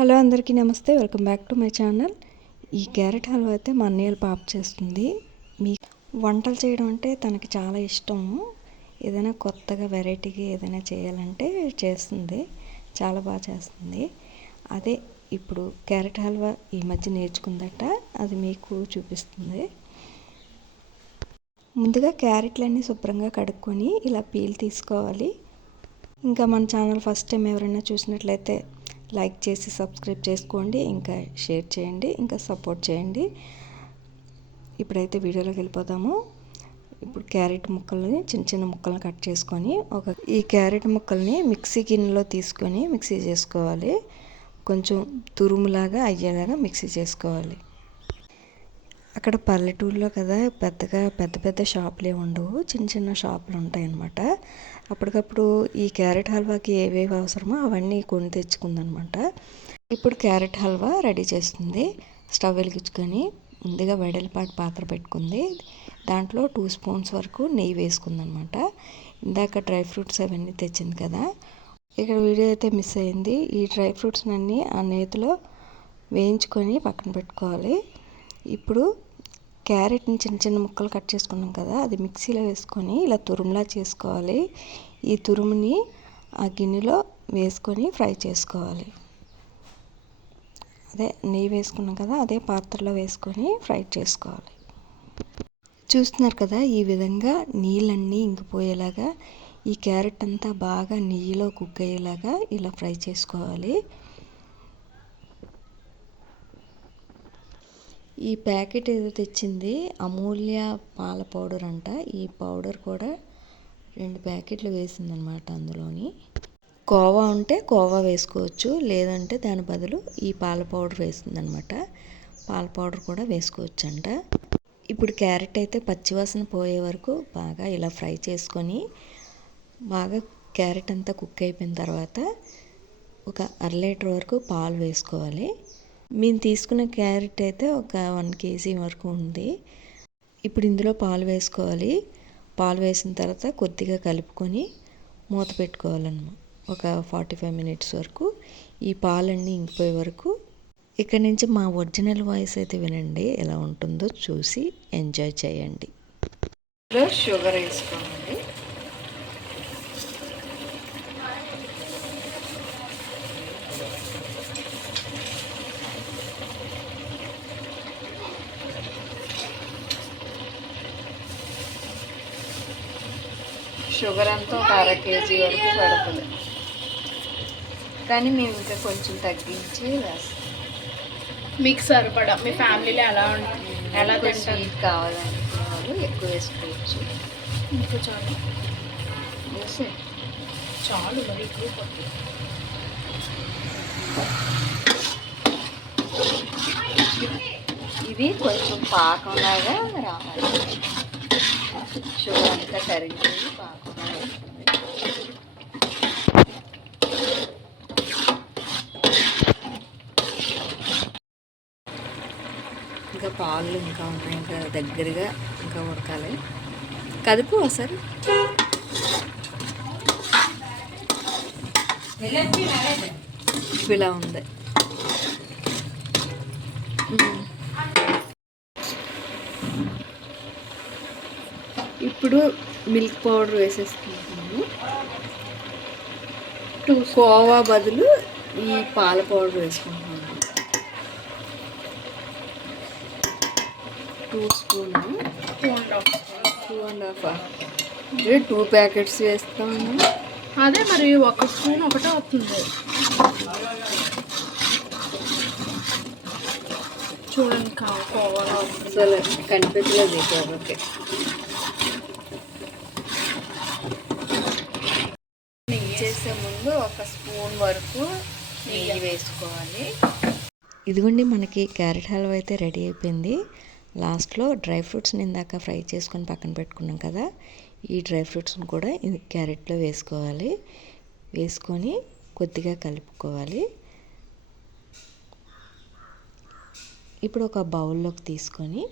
Hello అందరికీ నమస్తే, welcome back to my channel. ఈ క్యారెట్ హల్వా అయితే మా అన్నయ్య పాప చేస్తుంది. మీ వంటలు చేయడం అంటే తనకి చాలా ఇష్టము. ఏదైనా కొత్తగా వెరైటీగా ఏదైనా చేయాలంటే చేస్తుంది, చాలా బాగా చేస్తుంది. అదే ఇప్పుడు క్యారెట్ హల్వా ఈ మధ్య నేర్చుకుందట, అది మీకు చూపిస్తుంది. ముందుగా క్యారెట్లన్నీ శుభ్రంగా కడుక్కొని ఇలా పీల్ తీసుకోవాలి. ఇంకా మన ఛానల్ ఫస్ట్ టైం ఎవరైనా చూసినట్లయితే లైక్ చేసి సబ్స్క్రైబ్ చేసుకోండి, ఇంకా షేర్ చేయండి, ఇంకా సపోర్ట్ చేయండి. ఇప్పుడైతే వీడియోలోకి వెళ్ళిపోతాము. ఇప్పుడు క్యారెట్ ముక్కల్ని చిన్న చిన్న ముక్కలను కట్ చేసుకొని ఈ క్యారెట్ ముక్కల్ని మిక్సీ గిన్నెలో తీసుకొని మిక్సీ చేసుకోవాలి. కొంచెం తురుములాగా అయ్యేలాగా మిక్సీ చేసుకోవాలి. అక్కడ పల్లెటూరులో కదా, పెద్ద పెద్ద షాపులే ఉండవు, చిన్న చిన్న షాపులు ఉంటాయన్నమాట. అప్పటికప్పుడు ఈ క్యారెట్ హల్వాకి ఏవేవి అవసరమో అవన్నీ కొని తెచ్చుకుందనమాట. ఇప్పుడు క్యారెట్ హల్వా రెడీ చేస్తుంది. స్టవ్ వెలిగించుకొని ముందుగా వెడల్పాటి పాత్ర పెట్టుకుంది. దాంట్లో 2 స్పూన్స్ వరకు నెయ్యి వేసుకుందనమాట. ఇందాక డ్రై ఫ్రూట్స్ అవన్నీ తెచ్చింది కదా, ఇక్కడ వీడియో అయితే మిస్ అయింది. ఈ డ్రై ఫ్రూట్స్ అన్నీ ఆ నేతిలో వేయించుకొని పక్కన పెట్టుకోవాలి. ఇప్పుడు క్యారెట్ని చిన్న చిన్న ముక్కలు కట్ చేసుకున్నాం కదా, అది మిక్సీలో వేసుకొని ఇలా తురుములా చేసుకోవాలి. ఈ తురుముని ఆ గిన్నెలో వేసుకొని ఫ్రై చేసుకోవాలి. అదే నెయ్యి వేసుకున్నాం కదా, అదే పాత్రలో వేసుకొని ఫ్రై చేసుకోవాలి. చూస్తున్నారు కదా, ఈ విధంగా నీళ్ళన్నీ ఇంకిపోయేలాగా ఈ క్యారెట్ అంతా బాగా నెయ్యిలో కుక్ అయ్యేలాగా ఇలా ఫ్రై చేసుకోవాలి. ఈ ప్యాకెట్ ఏదో తెచ్చింది అమూల్య పాల పౌడర్ అంట. ఈ పౌడర్ కూడా 2 ప్యాకెట్లు వేసిందనమాట. అందులోని కోవా ఉంటే కోవా వేసుకోవచ్చు, లేదంటే దాని బదులు ఈ పాల పౌడర్ వేసిందనమాట. పాల పౌడర్ కూడా వేసుకోవచ్చు అంట. ఇప్పుడు క్యారెట్ అయితే పచ్చివాసన పోయే వరకు బాగా ఇలా ఫ్రై చేసుకొని బాగా క్యారెట్ అంతా కుక్ అయిపోయిన తర్వాత ఒక 1/2 లీటర్ వరకు పాలు వేసుకోవాలి. మేము తీసుకున్న క్యారెట్ అయితే ఒక 1 కేజీ వరకు ఉంది. ఇప్పుడు ఇందులో పాలు వేసుకోవాలి. పాలు వేసిన తర్వాత కొద్దిగా కలుపుకొని మూత పెట్టుకోవాలన్నమాట. ఒక 45 మినిట్స్ వరకు ఈ పాలన్నీ ఇంకిపోయే వరకు. ఇక్కడ నుంచి మా ఒరిజినల్ వాయిస్ అయితే వినండి, ఎలా ఉంటుందో చూసి ఎంజాయ్ చేయండి. షుగర్ వేసుకోండి. షుగర్ అంతా ఒక 1/2 కేజీ వరకు పడుతుంది, కానీ మేము ఇంకా కొంచెం తగ్గించి వేస్తాం. మీకు సరిపడా మీ ఫ్యామిలీలో ఎలా స్వీట్ కావాలనుకునే వాళ్ళు ఎక్కువ వేసుకోవచ్చు. మీకు చాలు వేసే చాలు మరి ఎక్కువ. ఇది కొంచెం పాకంలాగా రావాలి. షుగర్ అంతా కరిగిపోయి పాకంలా వస్తుంది. ఇంకా పాలు ఇంకా ఉన్నాయి, ఇంకా దగ్గరగా ఇంకా ఉడకాలి. కదుపు అసలు ఇలా ఉంది. ఇప్పుడు మిల్క్ పౌడర్ వేసేసుకుంటున్నాము. కోవా బదులు ఈ పాల పౌడర్ వేసుకుంటున్నాము. 2 స్పూన్, 2.5 2 ప్యాకెట్స్ వేస్తాము. అదే మరి 1 స్పూన్ ఒకటే అవుతుంది. చూడండి కోవా అసలు కనిపించలేదు ఓకే. నెయ్యి చేసే ముందు 1 స్పూన్ వరకు నెయ్యి వేసుకోవాలి. ఇదిగోండి, మనకి క్యారెట్ హల్వా అయితే రెడీ అయిపోయింది. లాస్ట్లో డ్రై ఫ్రూట్స్ని ఇందాక ఫ్రై చేసుకొని పక్కన పెట్టుకున్నాం కదా, ఈ డ్రై ఫ్రూట్స్ని కూడా క్యారెట్లో వేసుకోవాలి. వేసుకొని కొద్దిగా కలుపుకోవాలి. ఇప్పుడు ఒక బౌల్లోకి తీసుకొని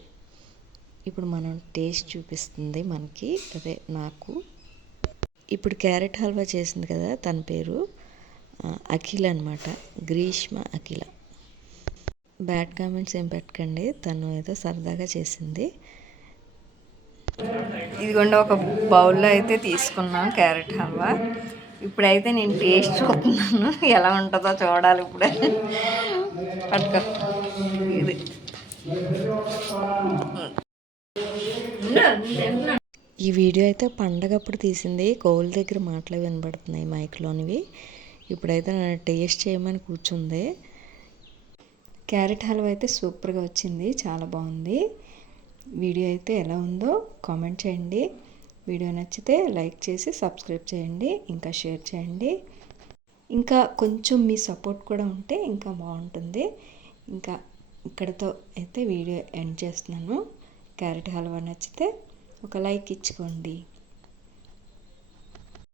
ఇప్పుడు మనం టేస్ట్ చూపిస్తుంది మనకి, అదే నాకు. ఇప్పుడు క్యారెట్ హల్వా చేసింది కదా, తన పేరు అఖిల అనమాట, గ్రీష్మ అఖిల. బ్యాడ్ కామెంట్స్ ఏం పెట్టకండి, తను ఏదో సరదాగా చేసింది. ఇదిగోండి ఒక బౌల్లో అయితే తీసుకున్నాం క్యారెట్ హల్వా. ఇప్పుడైతే నేను టేస్ట్ చూస్తున్నాను, ఎలా ఉంటుందో చూడాలి ఇప్పుడే. పట్టుకో ఇది. ఈ వీడియో అయితే పండగప్పుడు తీసింది. కోవిల దగ్గర మాటలు వినబడుతున్నాయి మైక్లోనివి. ఇప్పుడైతే నన్ను టేస్ట్ చేయమని కూర్చుంది. క్యారెట్ హల్వా అయితే సూపర్గా వచ్చింది, చాలా బాగుంది. వీడియో అయితే ఎలా ఉందో కామెంట్ చేయండి. వీడియో నచ్చితే లైక్ చేసి సబ్స్క్రైబ్ చేయండి, ఇంకా షేర్ చేయండి. ఇంకా కొంచెం మీ సపోర్ట్ కూడా ఉంటే ఇంకా బాగుంటుంది. ఇంకా ఇక్కడతో అయితే వీడియో ఎండ్ చేస్తున్నాను. క్యారెట్ హల్వా నచ్చితే ఒక లైక్ ఇచ్చుకోండి.